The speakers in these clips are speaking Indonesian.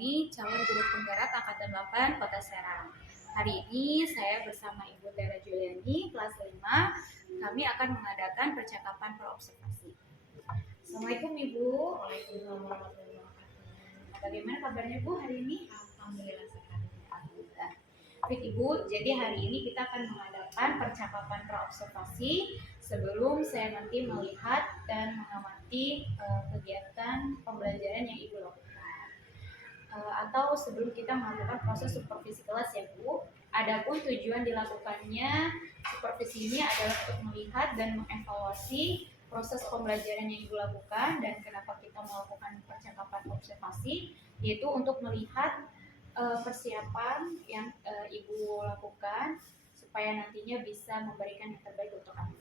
Juliani, calon guru penggerak Angkatan 8 Kota Serang. Hari ini saya bersama Ibu Tera Juliani, kelas 5. Kami akan mengadakan percakapan perobservasi. Assalamualaikum Ibu. Waalaikumsalam warahmatullahi wabarakatuh. Bagaimana kabarnya Bu hari ini? Alhamdulillah sehat. Alhamdulillah. Baik Ibu, jadi hari ini kita akan mengadakan percakapan perobservasi sebelum saya nanti melihat dan mengamati kegiatan pembelajaran yang Ibu lakukan. Atau sebelum kita melakukan proses supervisi kelas ya Bu. Adapun tujuan dilakukannya supervisi ini adalah untuk melihat dan mengevaluasi proses pembelajaran yang Ibu lakukan dan kenapa kita melakukan percakapan observasi, yaitu untuk melihat persiapan yang Ibu lakukan supaya nantinya bisa memberikan yang terbaik untuk anak.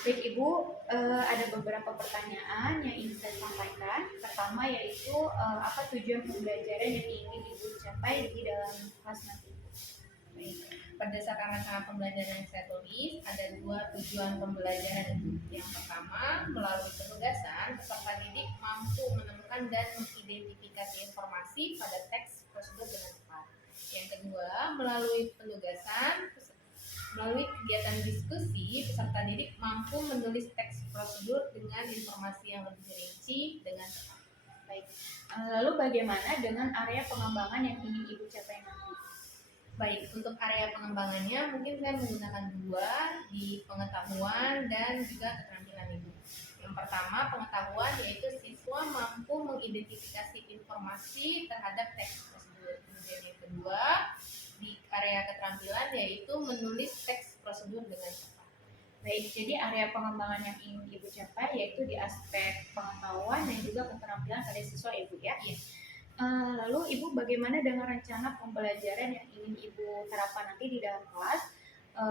Baik Ibu, ada beberapa pertanyaan yang ingin saya sampaikan. Pertama yaitu apa tujuan pembelajaran yang ingin Ibu capai di dalam kelas nanti? Baik. Berdasarkan rancangan pembelajaran yang saya tulis, ada dua tujuan pembelajaran. Yang pertama, melalui penugasan, peserta didik mampu menemukan dan mengidentifikasi informasi pada teks prosedur dengan tepat. Yang kedua, melalui penugasan, melalui kegiatan diskusi, peserta didik mampu menulis teks prosedur dengan informasi yang lebih rinci dengan tepat. Baik. Lalu bagaimana dengan area pengembangan yang ingin Ibu capai nanti? Baik, untuk area pengembangannya mungkin saya menggunakan dua di pengetahuan dan juga keterampilan ibu. Yang pertama pengetahuan, yaitu siswa mampu mengidentifikasi informasi terhadap teks prosedur. Kemudian yang kedua di area keterampilan, yaitu menulis teks prosedur dengan tepat. Baik, jadi area pengembangan yang ingin Ibu capai yaitu di aspek pengetahuan dan juga keterampilan pada siswa Ibu ya. Iya. Lalu Ibu bagaimana dengan rencana pembelajaran yang ingin Ibu terapkan nanti di dalam kelas,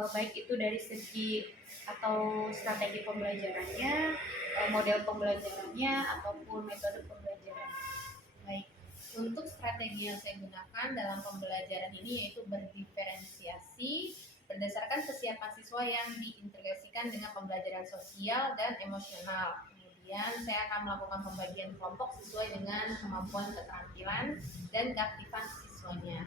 baik itu dari segi atau strategi pembelajarannya, model pembelajarannya, ataupun metode pembelajaran. Baik, untuk strategi yang saya gunakan dalam pembelajaran ini yaitu berdiferensiasi berdasarkan kesiapan siswa yang diintegrasikan dengan pembelajaran sosial dan emosional. Kemudian saya akan melakukan pembagian kelompok sesuai dengan kemampuan keterampilan dan keaktifan siswanya.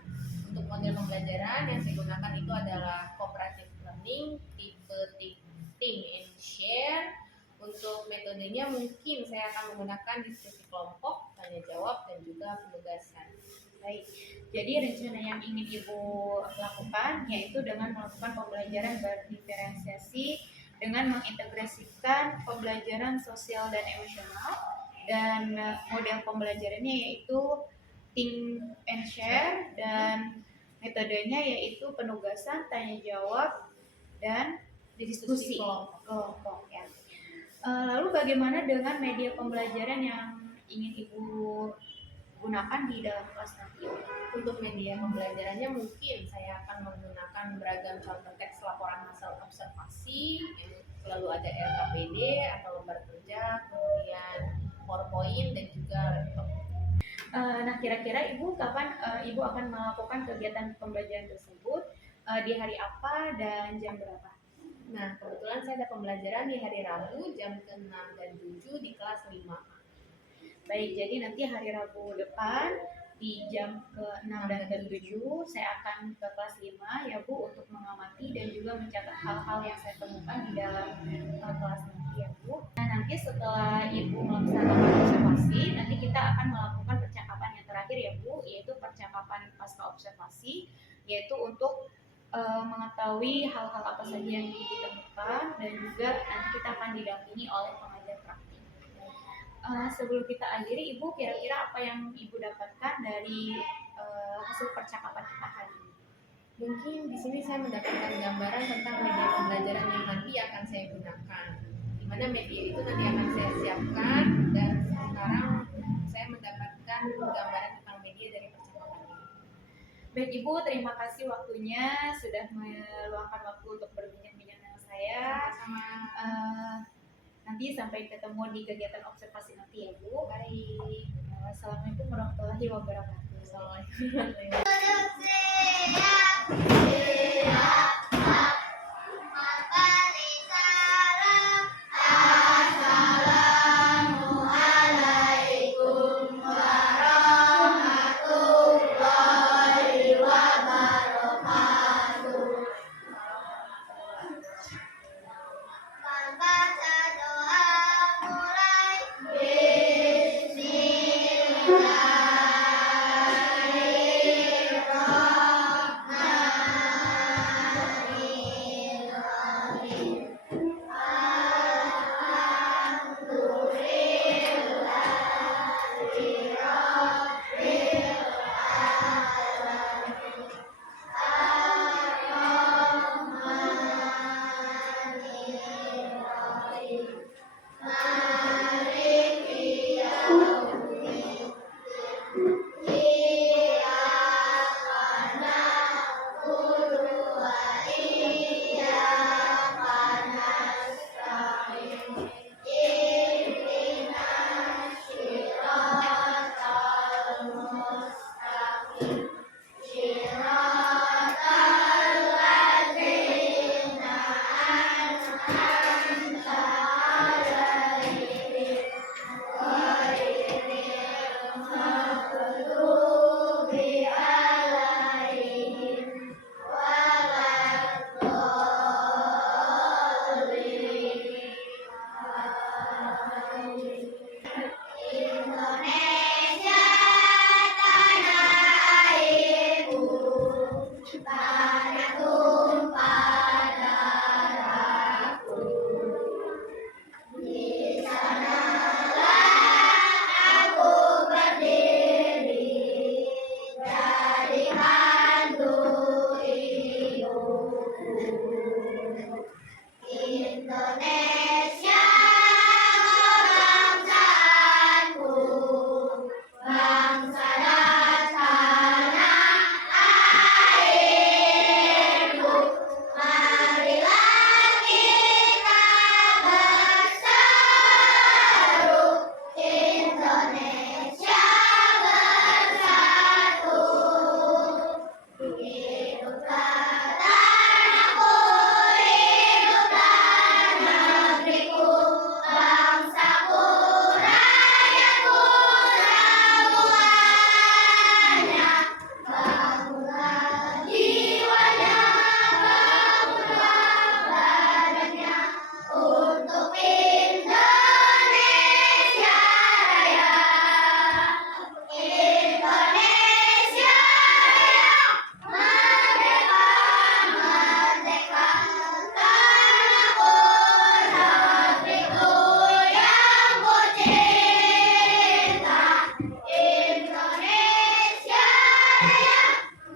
Untuk model pembelajaran yang saya gunakan itu adalah cooperative learning, tipe think and share. Untuk metodenya mungkin saya akan menggunakan diskusi kelompok, tanya jawab, dan juga penugasan. Baik, jadi rencana yang ingin Ibu lakukan yaitu dengan melakukan pembelajaran berdiferensiasi dengan mengintegrasikan pembelajaran sosial dan emosional, dan model pembelajarannya yaitu think and share, dan metodenya yaitu penugasan, tanya jawab, dan diskusi kelompok ya. Lalu bagaimana dengan media pembelajaran yang ingin Ibu gunakan di dalam kelas nanti? Untuk media pembelajarannya mungkin saya akan menggunakan beragam contoh teks laporan hasil observasi, lalu ada LKPD atau lembar kerja, kemudian PowerPoint dan juga laptop. Nah, kira-kira Ibu kapan Ibu akan melakukan kegiatan pembelajaran tersebut, di hari apa dan jam berapa? Nah, kebetulan saya ada pembelajaran di hari Rabu jam ke-6 dan 7 di kelas 5. Baik, jadi nanti hari Rabu depan di jam ke-6 dan ke-7 saya akan ke kelas 5 ya Bu, untuk mengamati dan juga mencatat hal-hal yang saya temukan di dalam kelas nanti ya Bu. Nah, nanti setelah Ibu melaksanakan observasi, nanti kita akan melakukan percakapan yang terakhir ya Bu, yaitu percakapan pasca observasi, yaitu untuk mengetahui hal-hal apa saja yang ditemukan, dan juga nanti kita akan didampingi oleh pengajar praktik. Sebelum kita akhiri, Ibu kira-kira apa yang Ibu dapatkan dari hasil percakapan kita hari ini? Mungkin di sini saya mendapatkan gambaran tentang media pembelajaran yang nanti akan saya gunakan, di mana media itu nanti akan saya siapkan, dan sekarang saya mendapatkan gambaran tentang media dari percakapan ini. Baik Ibu, terima kasih waktunya sudah meluangkan waktu untuk berbincang-bincang dengan saya. Sama-sama. Nanti sampai ketemu di kegiatan observasi nanti ya Bu. Baik. Assalamualaikum warahmatullahi wabarakatuh. Assalamualaikum warahmatullahi wabarakatuh. Assalamualaikum warahmatullahi Tanah tumpah darahku, di sanalah aku berdiri, jadi hantu hidupku. Indonesia bangsaku, bangsa dan tanah airku. Marilah kita berseru, Indonesia bersatu. Hiduplah tanahku, hiduplah negeriku, bangsaku, rakyatku semuanya. Bangunlah jiwanya, bangunlah badannya, untuk Indonesia Raya. Indonesia Raya, merdeka, merdeka, tanahku, negeriku yang ku cinta. Indonesia Raya,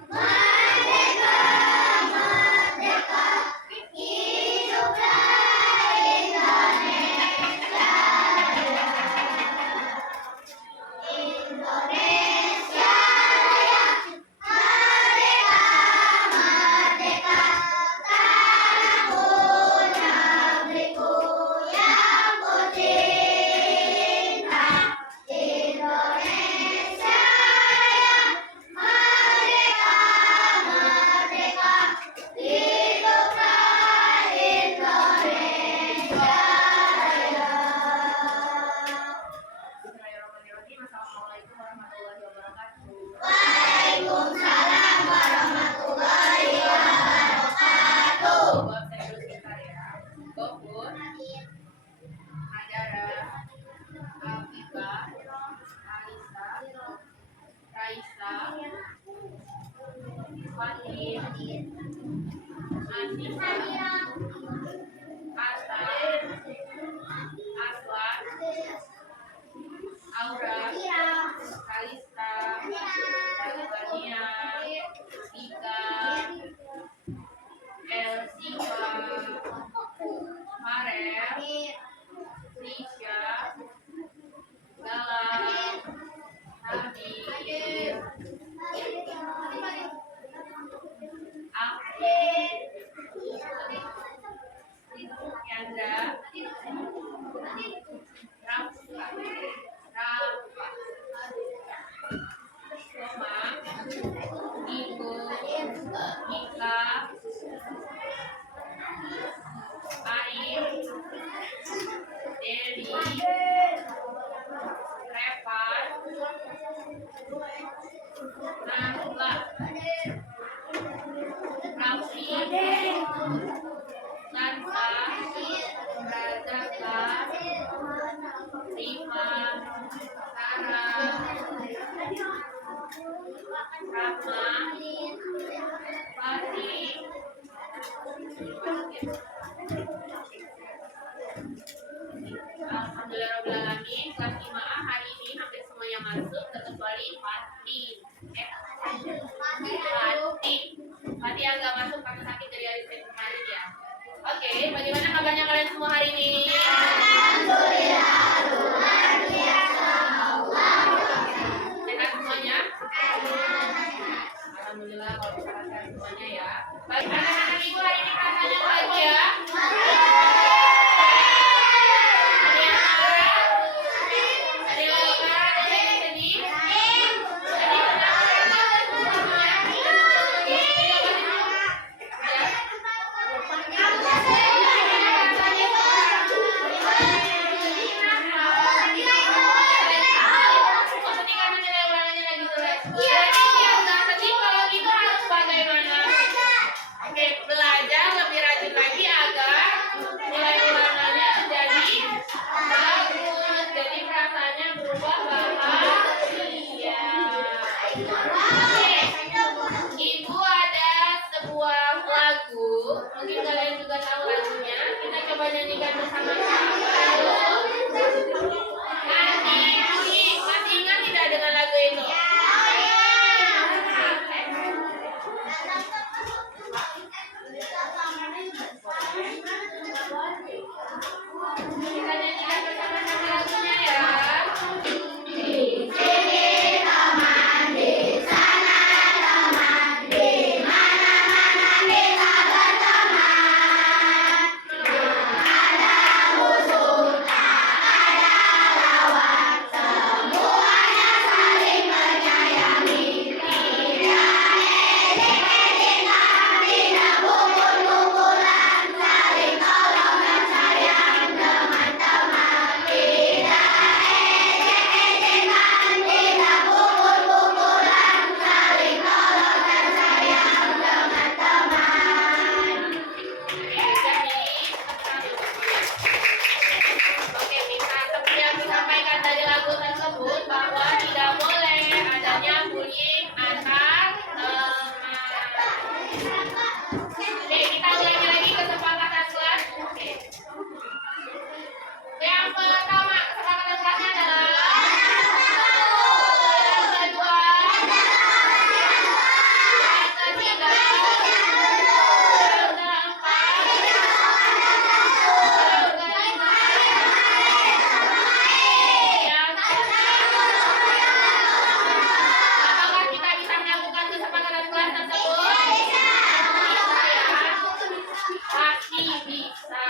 merdeka, merdeka, hiduplah Indonesia Raya. Indonesia Raya, merdeka, merdeka, tanahku, negeriku yang ku cinta. Indonesia Raya, merdeka, merdeka, hiduplah Indonesia Raya. Bismillahirrahmanirrahim. Assalamualaikum warahmatullahi wabarakatuh. Waalaikumsalam warahmatullahi wabarakatuh. Buat saya dulu sebentar ya. Gofur, Adara, Afika, Alisa, Raisa, Fatin, Asisa, Asa, Aswan, Aura, Kalista, Dalvania, Ika, Elsiva, Farel, Risha, Bella, Habib, Afif, Yandra, Rafa, Soma, Ibu, Ika, Ain, Deli, Revan, Nangla, Raffi, Lansa, Radaka, Rima, Sarah, Rahma, Fatih, Alhamdulillah Rabbil Alamin. Kelas 5A hari ini hampir semuanya masuk kecuali Fatih. Fatih agak masuk karena sakit dari hari Senin kemarin ya. Oke, bagaimana kabarnya kalian semua hari ini? Alhamdulillah, luar biasa Allah. Sehat semuanya? Alhamdulillah kalau misalkan sehat semuanya ya. Baik, anak-anak ibu hari ini rasanya bahagia. Ada yang marah? Ada yang luka? Ada yang sedih? Sedih kenapa? Belajar lebih rajin lagi agar nilai ulangannya menjadi bagus, jadi rasanya berubah bahagia. Ibu ada Mungkin kalian juga tahu lagunya. Kita coba nyanyikan bersama-sama. Nanti, masih ingat tidak dengan lagu itu? Kita nyanyikan bersama-sama lagunya ya. Di sini teman, di sana teman, di mana-mana kita berteman. Ada musuh, tak ada lawan, semuanya saling menyayangi. Tidak ejek-ejek, tidak pukul-pukulan, saling tolong dan sayang teman-teman. Tidak ejek-ejekan, tidak pukul-pukulan, saling tolong dan sayang teman-teman. Oke, bisa seperti yang disampaikan dari lagu tersebut bahwa tidak boleh adanya bullying antar teman. Oke, kita ulangi lagi kesepakatan kelas. Oke. Yang pertama, kesepakatan kelasnya adalah yang kedua, yang ketiga, yang keempat, yang kelima, yang apakah kita bisa melakukan kesepakatan kelas tersebut? Bisa ya? Pasti bisa.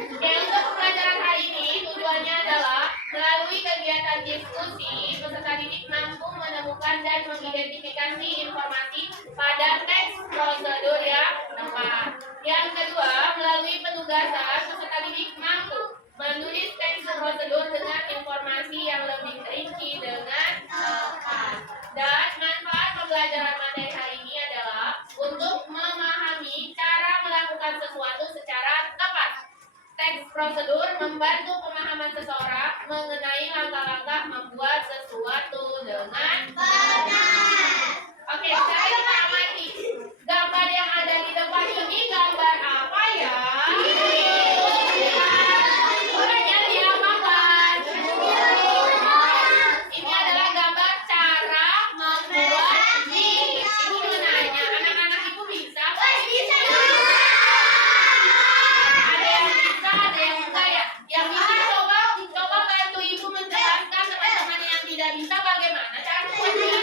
Oke, untuk pembelajaran hari ini tujuannya adalah melalui kegiatan diskusi, peserta didik mampu menemukan dan mengidentifikasi informasi pada teks prosedur yang tepat. Yang kedua, melalui penugasan, peserta didik mampu menulis teks prosedur dengan informasi yang lebih rinci dengan tepat. Dan manfaat pembelajaran materi hari ini adalah untuk memahami cara melakukan sesuatu secara tepat. Teks prosedur membantu pemahaman seseorang mengenai langkah-langkah membuat sesuatu dengan Benar. Oke, sekarang kita amati. Gambar yang ada di depan ini gambar apa ya? Orangnya dia makan. Ini adalah gambar cara membuat mie. Ibu mau nanya, anak-anak ibu bisa? Bisa. Ada yang bisa, ada yang enggak ya? Yang bisa coba bantu ibu menjelaskan teman-teman yang tidak bisa bagaimana cara membuat mie.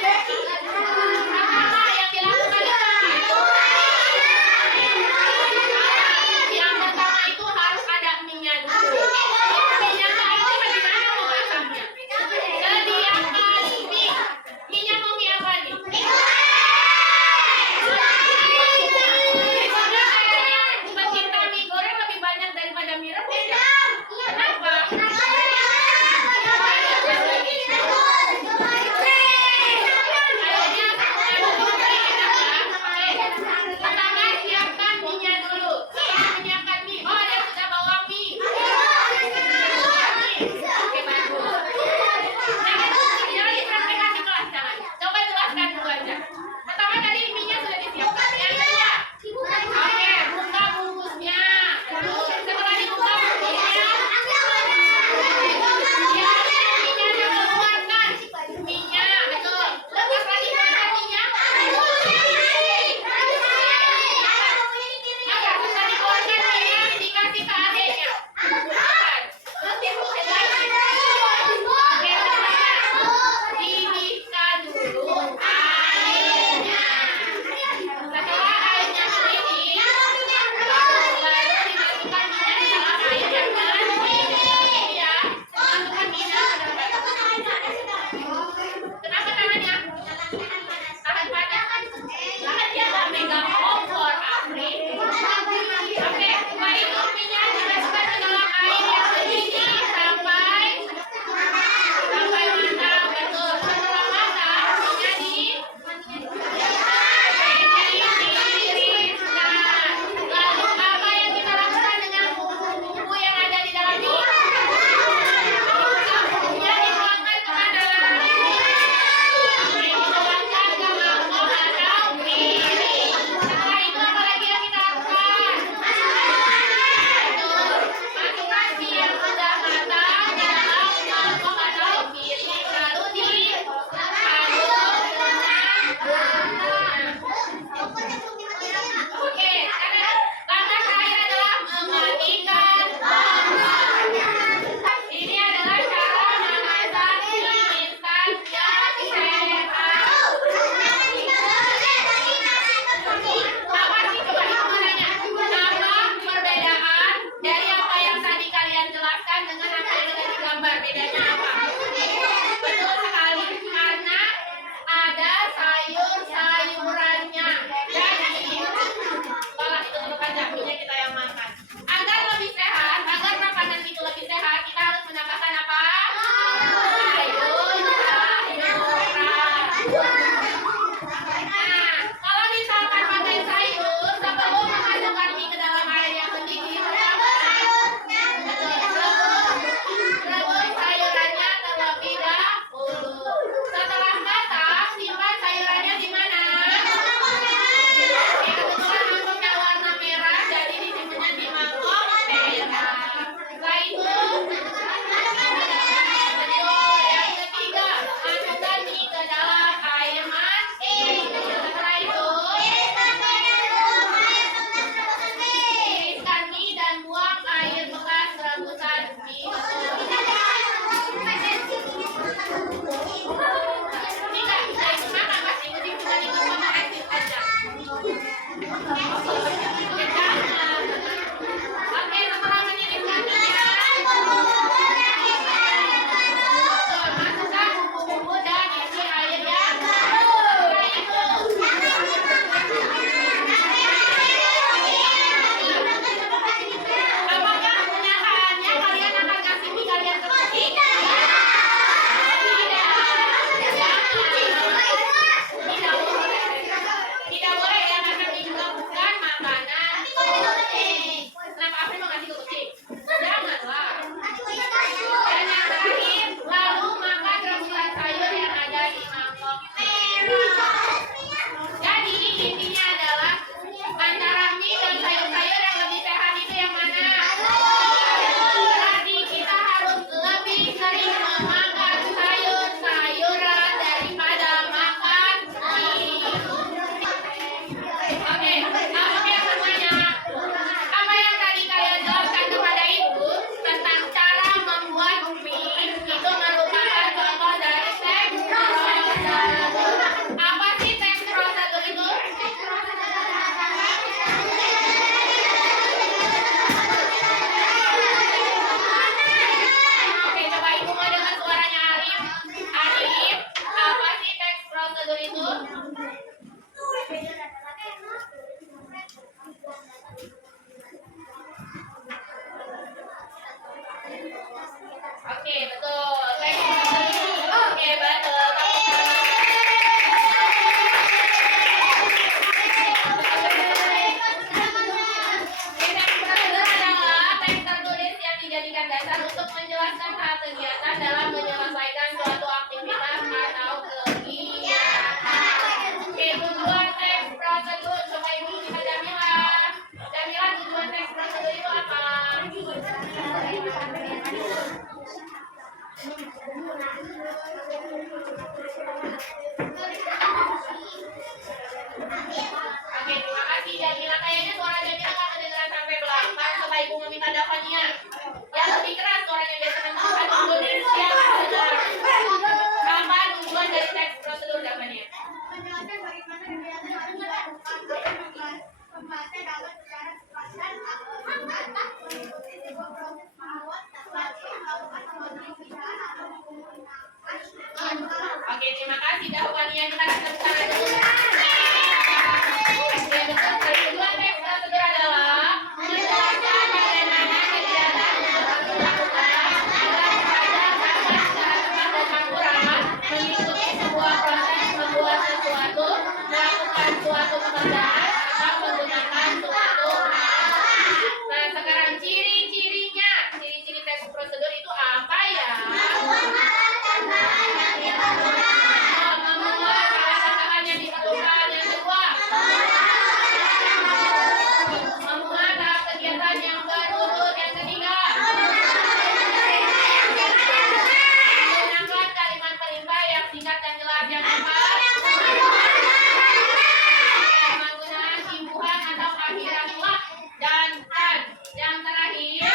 Oke, betul. Oke, betul. Teks tertulis yang dijadikan dasar untuk menjelaskan hal kegiatan dalam menyelesaikan suatu aktivitas atau kegiatan. Oke, tujuan teks prosedur. Coba ibu kita Jamila. Jamila, tujuan teks prosedur itu apa? Oke, terima kasih Jamila. Kayaknya suara Jamila nggak kedengeran sampai belakang. Coba ibu meminta dapannya. Yang lebih keras suaranya biar teman-teman Indonesia mendengar. Apa tujuan dari teks prosedur dapannya? Menjelaskan bagaimana kegiatan harus dilakukan pembahasan dapat secara cepat dan akurat mengikuti sebuah proses membuat sesuatu yang melakukan pembicaraan atau menggunakan. Oke, terima kasih jawabannya. Kita akan bicara dulu. Oke, betul. Tujuan teks prosedur adalah menjelaskan bagaimana kegiatan yang harus dilakukan agar pelajar dapat secara cepat dan akurat mengikuti sebuah proses membuat sesuatu, melakukan suatu pekerjaan atau menggunakan suatu alat. Nah, sekarang ciri-cirinya, ciri-ciri teks prosedur itu apa ya? Membuat alat-alat yang diperlukan. Yang kedua, memuat tahap kegiatan yang berurut. Yang ketiga, menggunakan kalimat perintah yang singkat dan jelas. Yang keempat, menggunakan imbuhan atau akhiran muat. Dan yang terakhir,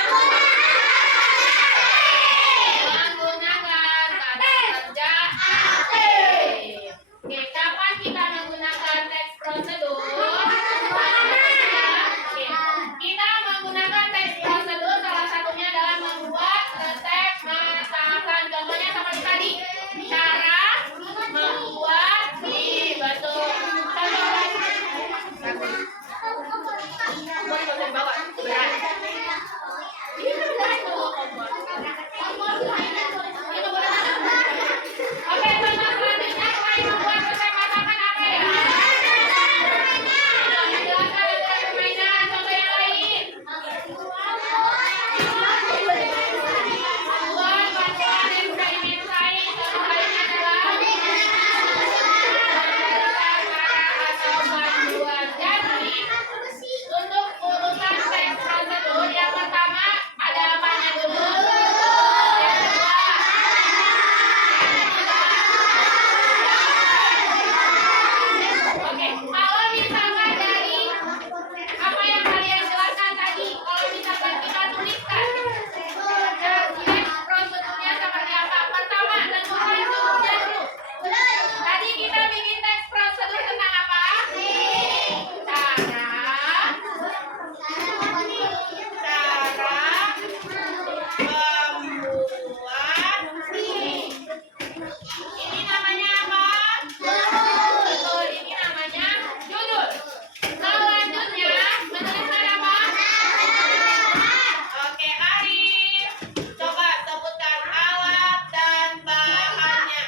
menggunakan kata kerja aktif. Oke, kapan kita menggunakan teks prosedur? Oke, kita menggunakan teks prosedur salah satunya adalah membuat resep masakan. Contohnya seperti tadi, cara membuat mie. Betul. Boleh bawa berat. Ini kan berat tuh kompor. Itu boleh. Oke, contoh selanjutnya selain membuat resep masakan apa ya? Menjelaskan aturan permainan. Contoh yang lain. Membuat bantuan eksperimen sains. Contoh lainnya adalah memberikan arah atau bantuan. Jadi, untuk urutan teks prosedur yang pertama ada apanya dulu? Yang kedua, oke, kalau misalkan dari apa yang kalian jelaskan tadi, kalau misalkan kita tuliskan teks prosedurnya seperti apa? Pertama, tentukan judulnya dulu. Tadi kita bikin teks prosedur tentang apa? Cara membuat mie. Ini namanya apa? Betul, ini namanya judul. Selanjutnya, menuliskan apa? Oke, Arif. Coba sebutkan alat dan bahannya.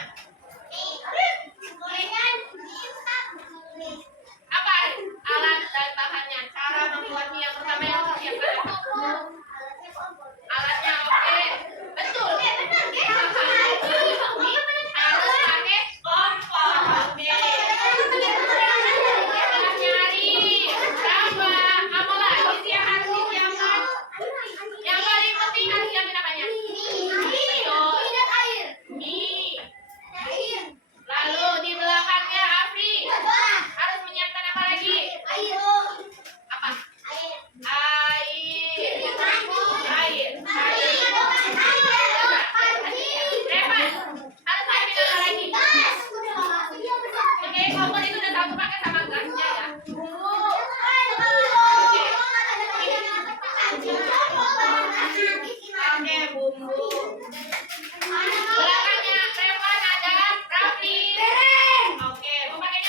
Apa Arif? Alat dan bahannya. Cara membuat mie yang pertama yang harus disiapkan. Alatnya oke. Betul. Harus pakai kompor. Oke. Alatnya Arif. Berapa? Apa lagi sih yang harus disiapkan? Yang paling penting harus siapin apanya? Betul. Mie. Lalu di belakangnya Afri harus menyiapkan apa lagi? Apa? Air. Revan, harus siapin apa lagi? Oke, kompor itu udah satu pakai sama gasnya ya. Oke, bumbu. Belakangnya Revan ada Rafli. Oke, mau pakai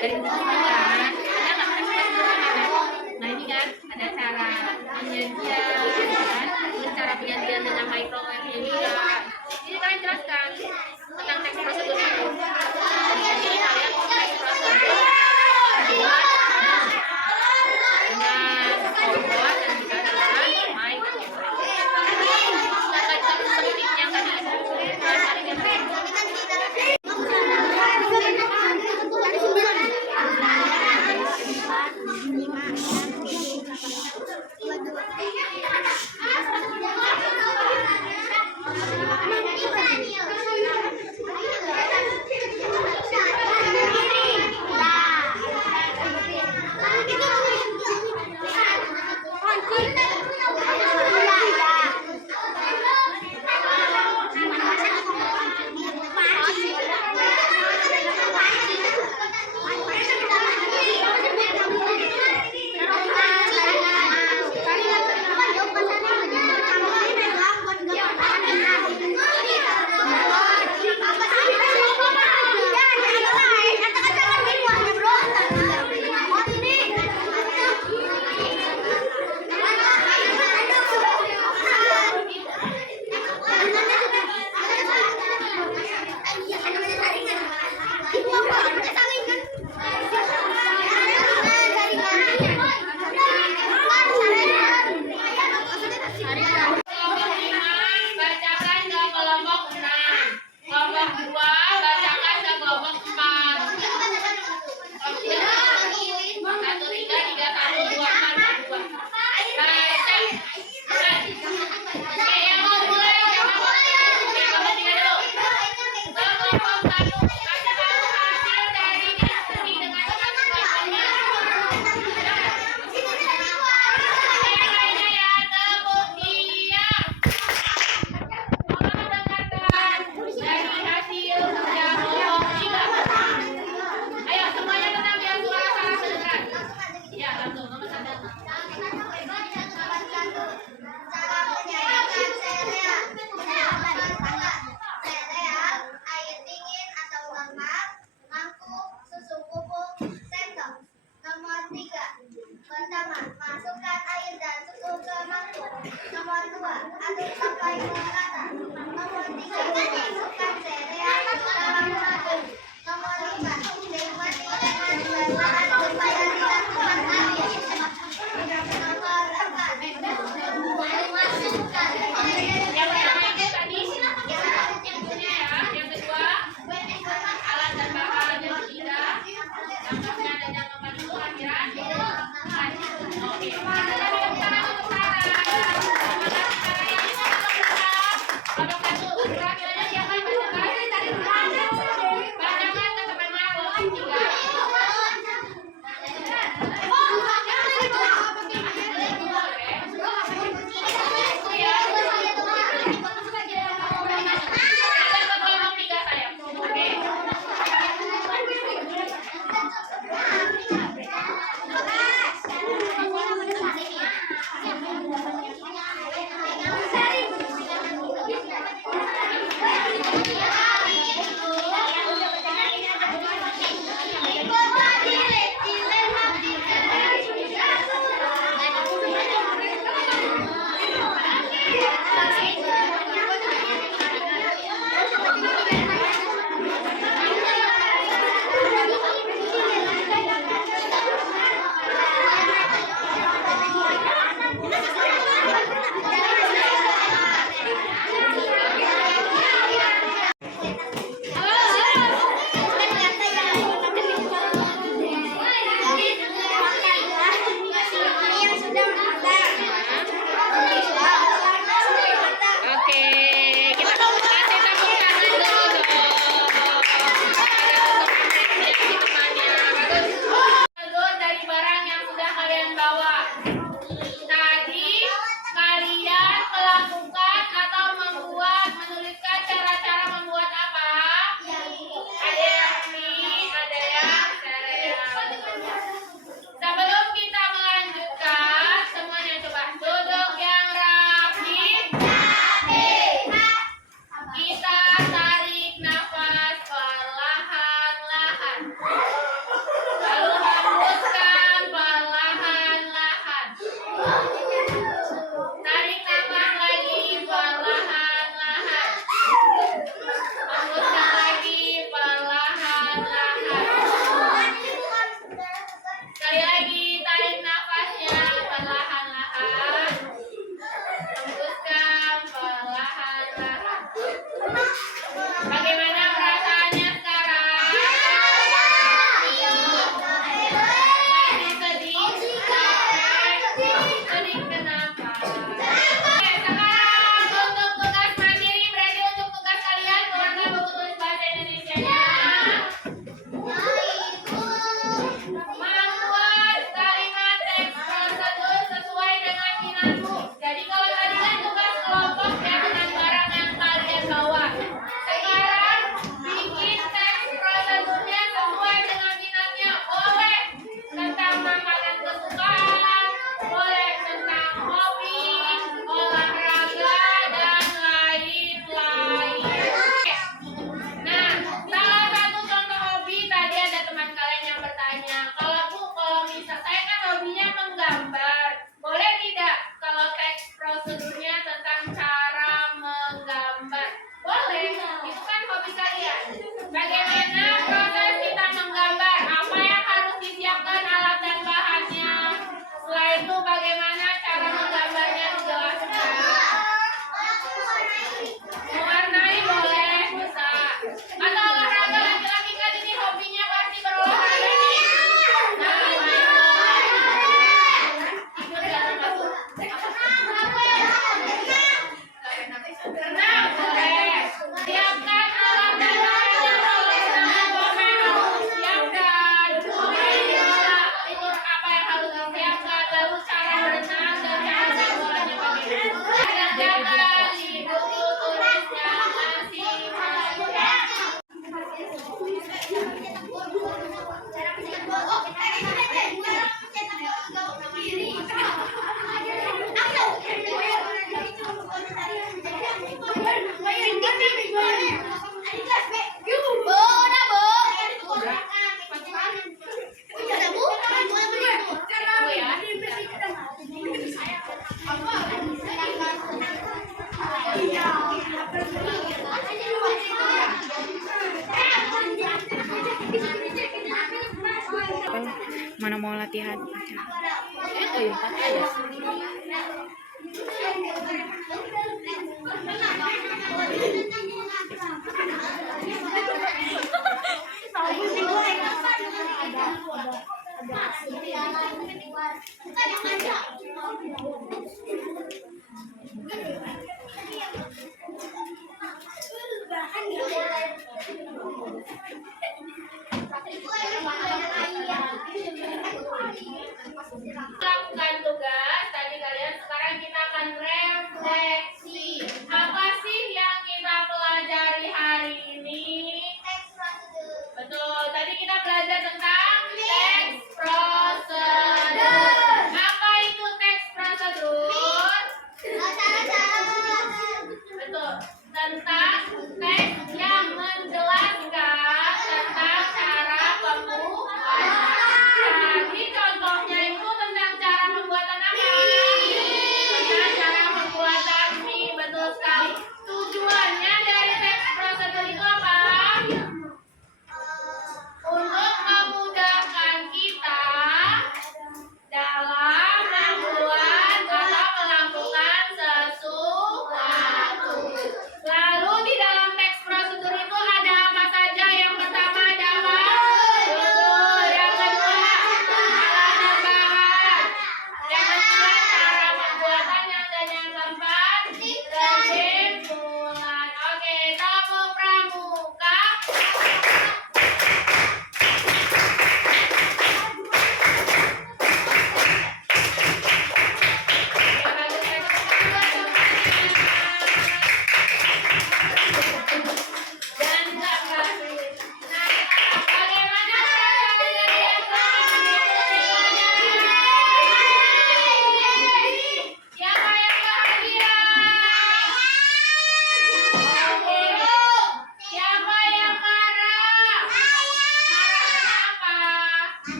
dari sekarang nah ini kan ada cara penyajian kan, terus cara penyajian dengan microwave-nya juga. Ini kalian jelaskan tentang teks prosedur itu. Jadi kalian teks prosedur buat dengan kompor dan juga dengan microwave. Seperti yang tadi Tapi kan kita perlahan-lahan. Sekali lagi, tarik nafasnya perlahan-lahan. Hembuskan perlahan-lahan. Bagaimana perasaannya sekarang? Masih sedih? Sedih kenapa? Oke, sekarang untuk tugas mandiri, berarti untuk tugas kalian keluarga buku tulis bahasa Indonesianya. Membuat kalimat teks prosedur sesuai dengan minatmu. Jadi kalau tadi kan tugas kelompok ya dengan barang yang kalian bawa. Sekarang bikin teks prosedurnya sesuai dengan minatnya. Boleh tentang makanan kesukaan, boleh tentang hobi, olahraga, dan lain-lain. Nah, salah satu contoh hobi tadi ada teman kalian yang bertanya, kalau Bu, kalau misal saya kan hobinya menggambar, boleh tidak kalau teks prosedurnya tentang cara menggambar? Boleh, itu kan hobi kalian. Bagaimana proses kita menggambar? Apa yang harus disiapkan alat dan bahannya? Setelah itu bagaimana cara menggambarnya dijelaskan? Mewarnai boleh, bisa. Atau olahraga laki-laki kan ini hobinya pasti berolahraga nih. Nah, ikut jangan masuk. Renang boleh. Siapkan alat dan bahannya kalau renang boleh harus siapkan. Itu apa yang harus disiapkan, lalu cara berenang dan cara main bolanya bagaimana. Dan jangan di buku tulisnya masing-masing. Mana mau latihan? Lakukan tugas tadi kalian, sekarang kita akan refleksi. Apa sih yang kita pelajari hari ini? Betul, tadi kita belajar tentang teks prosedur. Apa itu teks prosedur? Betul, tentang teks yang menjelaskan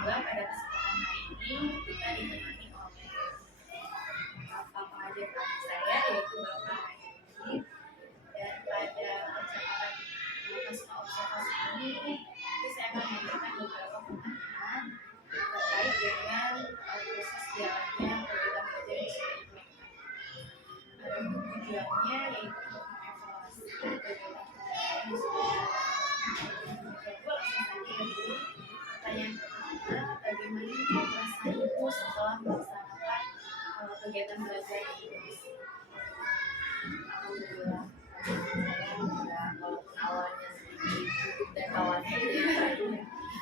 juga pada kesempatan hari ini kita ditemani oleh Bapak pengajar kami saya, yaitu Bapak Haji. Dan pada percakapan pasca observasi ini saya akan memberikan beberapa pertanyaan terkait dengan proses jalannya kegiatan belajar di sekolah implementasi. Tujuannya yaitu untuk mengevaluasi kegiatan pembelajaran di sekolah. Langsung saja ya Bu. Pertanyaan pertama, bagaimana perasaan Ibu setelah melaksanakan kegiatan belajar ini? Alhamdulillah, saya walaupun awalnya sedikit gugup dan khawatir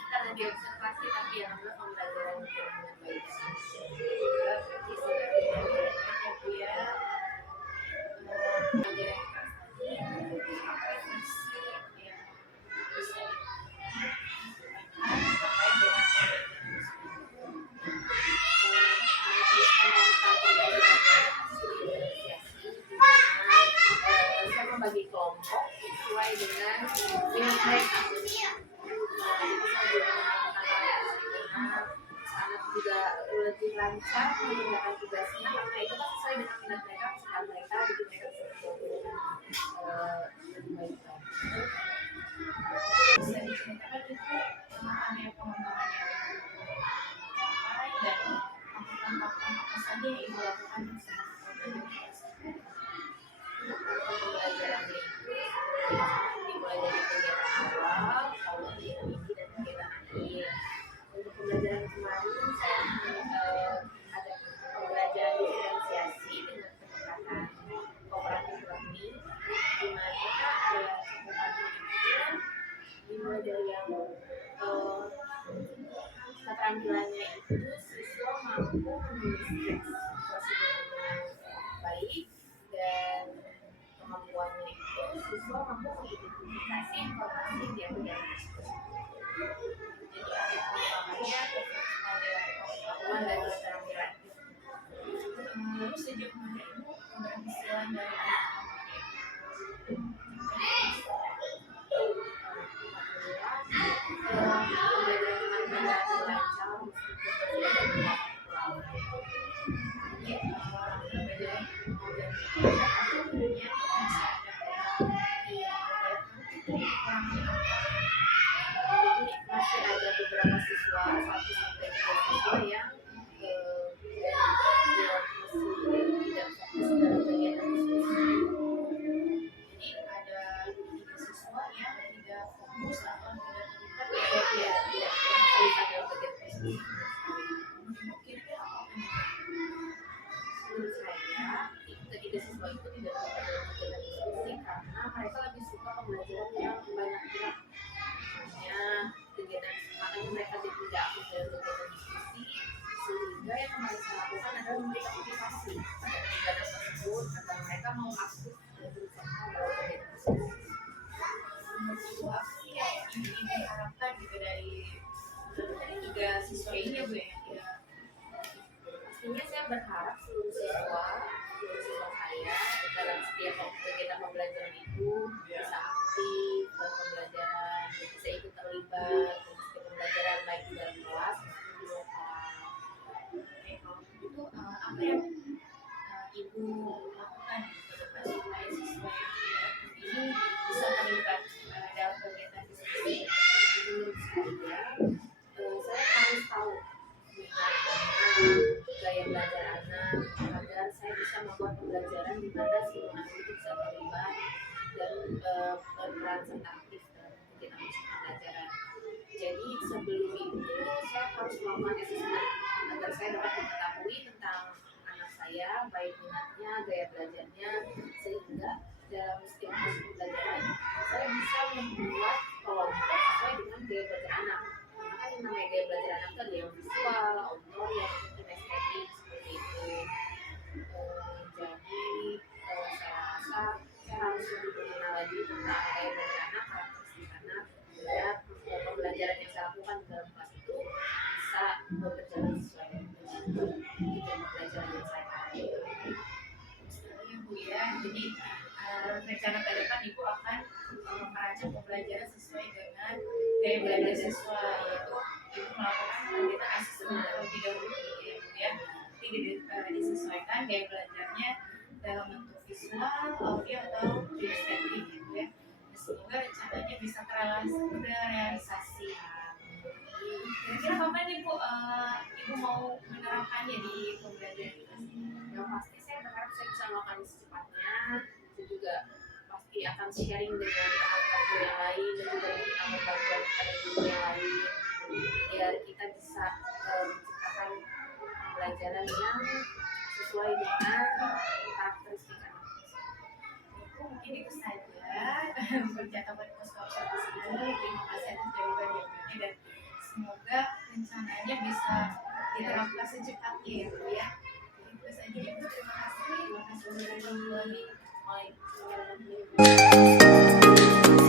karena diobservasi, tapi alhamdulillah pembelajaran berjalan dengan baik. Berarti sudah ya Bu ya. Pelajaran yang tadi apa refleksi yang bisa terkait dengan Saya membagi kelompok sesuai dengan minat mereka. Anak juga lebih lancar mengerjakan tugasnya karena itu kan sesuai dengan minat mereka, kesukaan mereka, jadi mereka bisa lebih baik. bisa diceritakan itu area pengembangan yang dicapai dan langkah-langkah apa saja yang Ibu lakukan Pembelajaran itu dimulai dari kegiatan awal, lalu diikuti dan kegiatan akhir. Untuk pembelajaran kemarin saya ada pembelajaran diferensiasi dengan pendekatan kooperatif learning, di mana cakupan itu dimulai dari yang keterampilannya itu siswa mampu menulis teks prosedur dengan baik, dan kemampuannya itu siswa mampu mengidentifikasi informasi yang diambil dari diskusi. Jadi ada utamanya ada pengetahuan dan keterampilan. lalu sejauh mana Ibu keberhasilan dari masih ada beberapa siswa, 1 sampai 3 siswa yang masih tidak fokus dalam kegiatan diskusi. Jadi ada 3 siswa yang tidak fokus atau tidak terlibat Tidak terlibat dalam kegiatan diskusi. kira-kira apa Menurut saya, ketiga siswa itu tidak terlibat dalam kegiatan diskusi karena mereka lebih suka pembelajaran yang banyak gerak. Makanya mereka tidak aktif dalam kegiatan diskusi, sehingga yang kemarin saya lakukan adalah memberikan motivasi pada kegiatan tersebut agar mereka mau aktif dan berusaha dalam kegiatan diskusi. menurut Ibu apa sih yang ingin diharapkan gitu dari 3 siswa ini ya Bu ya? Pastinya saya berharap seluruh siswa saya dalam setiap kegiatan pembelajaran itu bisa aktif dalam pembelajaran, bisa ikut terlibat dalam setiap pembelajaran baik di dalam kelas maupun di lokal. Oke, kalau begitu apa yang Ibu lakukan ke depan supaya siswa yang tidak aktif ini bisa terlibat dalam kegiatan diskusi? Menurut saya harus tahu minat anak, gaya belajar anak, agar saya bisa membuat pembelajaran di mana semua anak itu bisa terlibat dan berperan serta aktif dalam kegiatan pembelajaran. Jadi sebelum itu saya harus melakukan assessment agar saya dapat mengetahui tentang anak saya, baik minatnya, gaya belajarnya, sehingga dalam setiap proses pembelajaran saya bisa membuat kelompok sesuai dengan gaya belajar anak. Karena kan yang namanya gaya belajar anak itu ada yang visual, outdoor, yang kinestetik seperti itu. Jadi saya rasa saya harus lebih mengenal lagi tentang gaya belajar anak, karakteristik anak, sehingga pembelajaran yang saya lakukan di dalam kelas itu bisa berjalan sesuai dengan tujuan pembelajaran yang saya pakai. Ya Bu ya, jadi rencana ke depan Ibu akan merancang pembelajaran sesuai dengan gaya belajar siswa, yaitu Ibu melakukan terlebih dahulu gitu ya Bu ya. Jadi disesuaikan gaya belajarnya dalam bentuk visual, audio atau kinestetik gitu ya. Semoga rencananya bisa terrealisasi. Kira-kira kapan nih Bu, Ibu mau menerapkannya di pembelajaran kelas ini? Yang pasti saya berharap saya bisa melakukan secepatnya. Saya juga pasti akan sharing dengan rekan-rekan guru yang lain dan juga memberikan bantuan kepada guru yang lain biar kita bisa menciptakan pembelajaran yang sesuai dengan karakteristik anak. Mungkin itu saja percakapan posko di sini. Terima kasih atas jawaban dan semoga rencananya bisa diterapkan secepatnya ya Bu ya. Itu saja Ibu, terima kasih. Terima kasih warahmatullahi wabarakatuh.